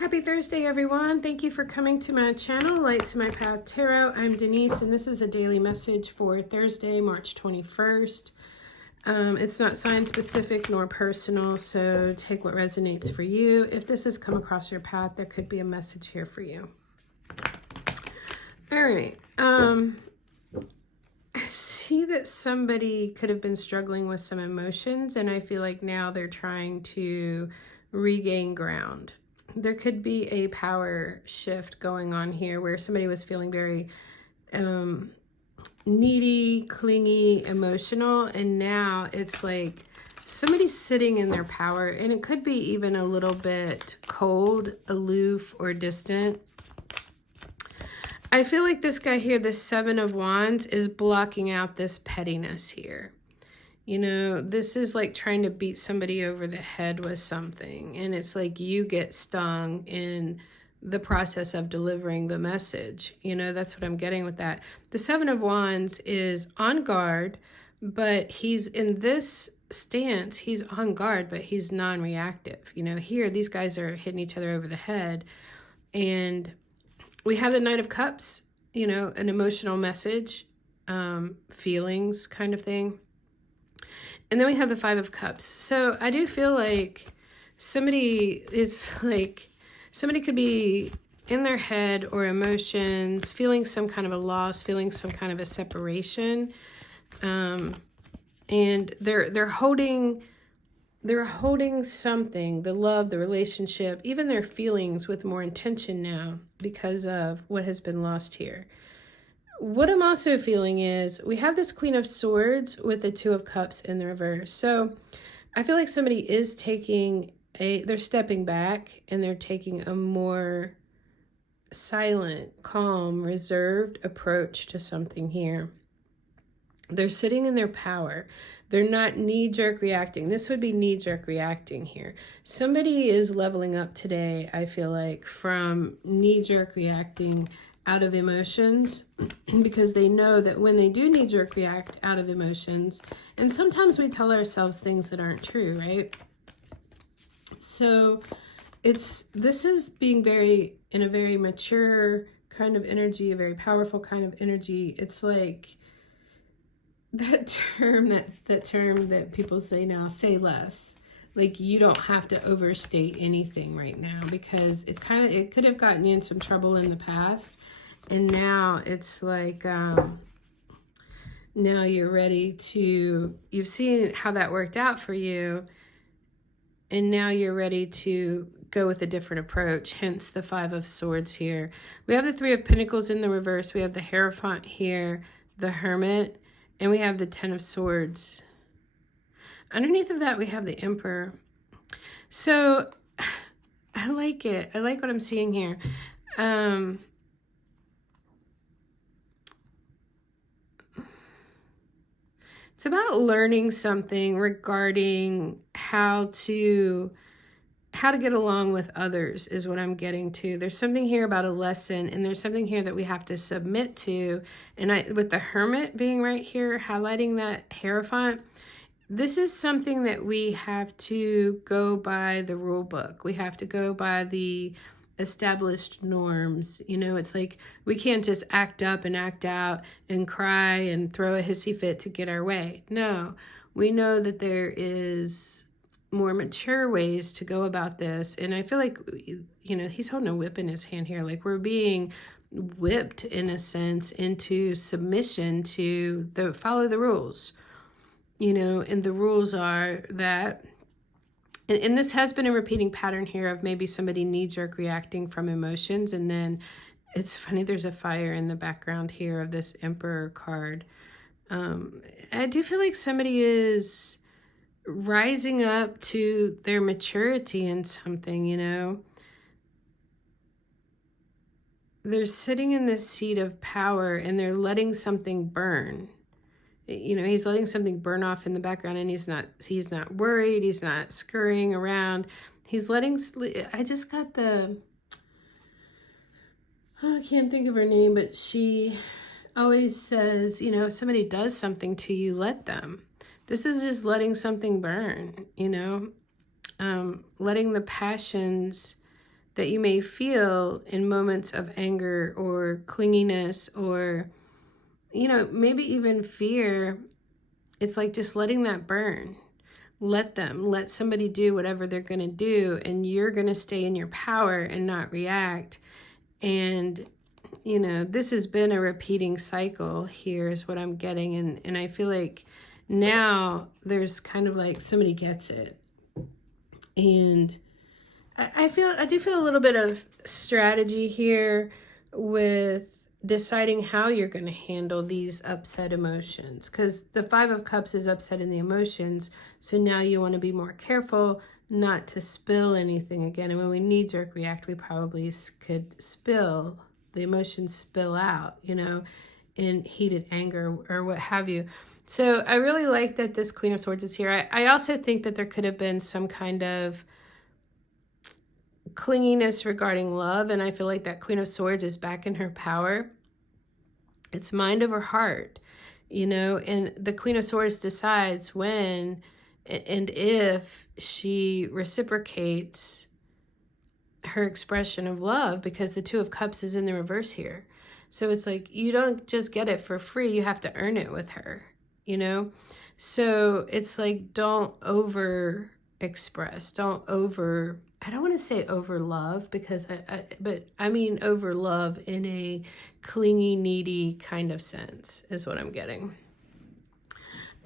Happy Thursday, everyone. Thank you for coming to my channel, Light to My Path Tarot. I'm Denise, and this is a daily message for Thursday, March 21st. It's not sign specific nor personal, so take what resonates for you. If this has come across your path, there could be a message here for you. All right. I see that somebody could have been struggling with some emotions, and I feel like now they're trying to regain ground. There could be a power shift going on here where somebody was feeling very needy, clingy, emotional, and now it's like somebody's sitting in their power, and it could be even a little bit cold, aloof, or distant. I feel like this guy here, the Seven of Wands, is blocking out this pettiness here. You know, this is like trying to beat somebody over the head with something. And it's like you get stung in the process of delivering the message. You know, that's what I'm getting with that. The Seven of Wands is on guard, but he's in this stance. He's on guard, but he's non-reactive. You know, here, these guys are hitting each other over the head. And we have the Knight of Cups, you know, an emotional message, feelings kind of thing. And then we have the Five of Cups. So I do feel like somebody could be in their head or emotions, feeling some kind of a loss, feeling some kind of a separation. And they're holding something, the love, the relationship, even their feelings with more intention now because of what has been lost here. What I'm also feeling is we have this Queen of Swords with the Two of Cups in the reverse. So I feel like somebody is they're stepping back and they're taking a more silent, calm, reserved approach to something here. They're sitting in their power. They're not knee-jerk reacting. This would be knee-jerk reacting here. Somebody is leveling up today, I feel like, from knee-jerk reacting out of emotions, because they know that when they do knee-jerk react out of emotions, and sometimes we tell ourselves things that aren't true, right? So this is being in a very mature kind of energy, a very powerful kind of energy. It's like that term that people say now, say less. Like, you don't have to overstate anything right now, because it could have gotten you in some trouble in the past. And now it's like, now you're ready to, you've seen how that worked out for you. And now you're ready to go with a different approach, hence the Five of Swords here. We have the Three of Pentacles in the reverse. We have the Hierophant here, the Hermit, and we have the Ten of Swords. Underneath of that, we have the Emperor. So I like it. I like what I'm seeing here. It's about learning something regarding how to get along with others is what I'm getting to. There's something here about a lesson, and there's something here that we have to submit to. And with the Hermit being right here, highlighting that Hierophant, this is something that we have to go by the rule book. We have to go by the established norms. You know, it's like we can't just act up and act out and cry and throw a hissy fit to get our way. No, we know that there is more mature ways to go about this. And I feel like, you know, he's holding a whip in his hand here. Like, we're being whipped in a sense into submission to follow the rules, you know, and the rules are that, and this has been a repeating pattern here of maybe somebody knee-jerk reacting from emotions. And then it's funny, there's a fire in the background here of this Emperor card. I do feel like somebody is rising up to their maturity in something, you know. They're sitting in this seat of power and they're letting something burn. You know, he's letting something burn off in the background, and he's not worried. He's not scurrying around. He's letting, I just got I can't think of her name, but she always says, you know, if somebody does something to you, let them. This is just letting something burn, you know, letting the passions that you may feel in moments of anger or clinginess or, maybe even fear. It's like just letting that burn. Let somebody do whatever they're going to do, and you're going to stay in your power and not react. And, this has been a repeating cycle here is what I'm getting. And I feel like now there's kind of like somebody gets it. And I do feel a little bit of strategy here with deciding how you're going to handle these upset emotions, because the Five of Cups is upset in the emotions. So now you want to be more careful not to spill anything again. And when we knee-jerk react, we probably could spill, the emotions spill out, in heated anger or what have you. So I really like that this Queen of Swords is here. I also think that there could have been some kind of clinginess regarding love, and I feel like that Queen of Swords is back in her power. It's mind over heart, and the Queen of Swords decides when and if she reciprocates her expression of love, because the Two of Cups is in the reverse here. So it's like you don't just get it for free, you have to earn it with her, so it's like don't over express, I don't want to say over love, because but I mean over love in a clingy, needy kind of sense is what I'm getting.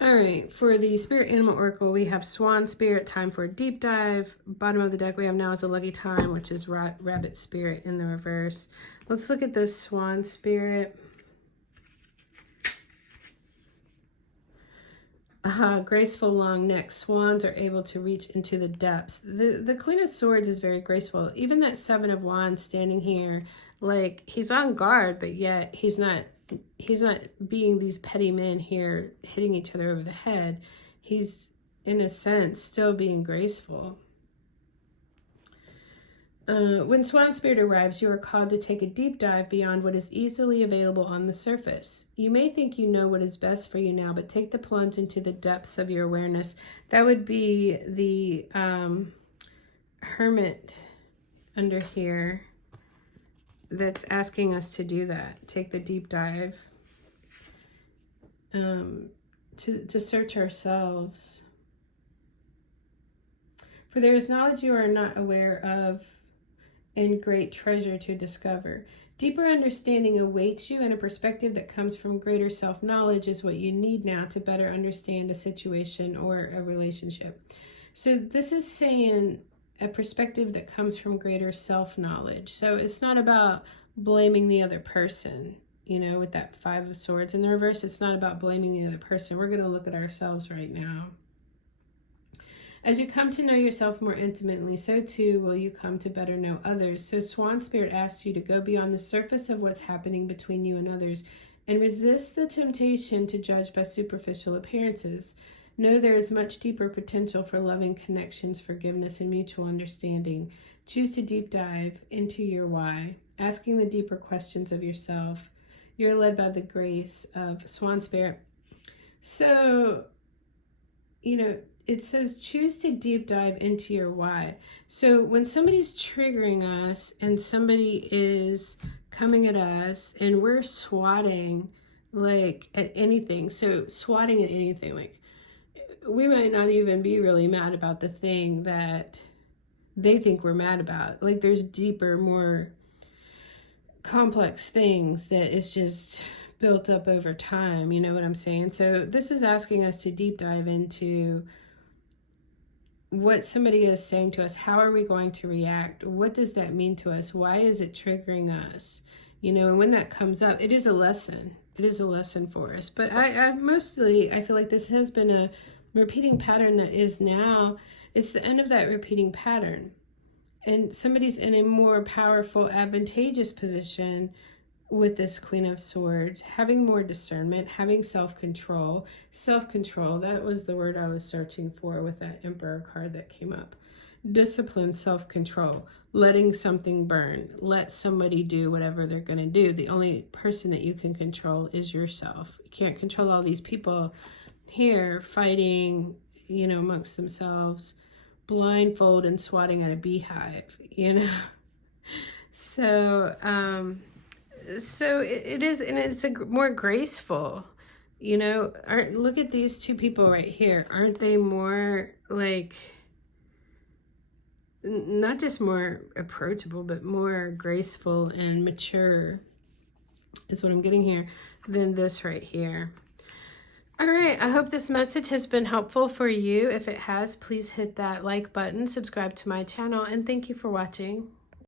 All right, for the Spirit Animal Oracle, we have Swan Spirit, time for a deep dive. Bottom of the deck we have now is a lucky time, which is Rabbit Spirit in the reverse. Let's look at this Swan Spirit. Graceful long neck. Swans are able to reach into the depths. The Queen of Swords is very graceful. Even that Seven of Wands standing here, like he's on guard, but yet he's not being these petty men here hitting each other over the head. He's, in a sense, still being graceful. When Swan Spirit arrives, you are called to take a deep dive beyond what is easily available on the surface. You may think you know what is best for you now, but take the plunge into the depths of your awareness. That would be the Hermit under here that's asking us to do that. Take the deep dive to search ourselves. For there is knowledge you are not aware of, and great treasure to discover. Deeper understanding awaits you, and a perspective that comes from greater self-knowledge is what you need now to better understand a situation or a relationship. So this is saying a perspective that comes from greater self-knowledge. So it's not about blaming the other person, with that Five of Swords in the reverse. It's not about blaming the other person. We're going to look at ourselves right now. As you come to know yourself more intimately, so too will you come to better know others. So Swan Spirit asks you to go beyond the surface of what's happening between you and others and resist the temptation to judge by superficial appearances. Know there is much deeper potential for loving connections, forgiveness, and mutual understanding. Choose to deep dive into your why, asking the deeper questions of yourself. You're led by the grace of Swan Spirit. So, it says choose to deep dive into your why. So when somebody's triggering us and somebody is coming at us and we're swatting like at anything, so swatting at anything, like we might not even be really mad about the thing that they think we're mad about. Like there's deeper, more complex things that is just built up over time, you know what I'm saying? So this is asking us to deep dive into what somebody is saying to us. How are we going to react? What does that mean to us? Why is it triggering us? And when that comes up, it is a lesson. It is a lesson for us. But I feel like this has been a repeating pattern that is now, it's the end of that repeating pattern. And somebody's in a more powerful, advantageous position with this Queen of Swords, having more discernment, having self-control. Self-control, that was the word I was searching for with that Emperor card that came up. Discipline, self-control, letting something burn. Let somebody do whatever they're going to do. The only person that you can control is yourself. You can't control all these people here fighting, amongst themselves, blindfold and swatting at a beehive, So, it is, and it's more graceful. You know, look at these two people right here. Aren't they more like, not just more approachable, but more graceful and mature, is what I'm getting here, than this right here. All right, I hope this message has been helpful for you. If it has, please hit that like button, subscribe to my channel, and thank you for watching.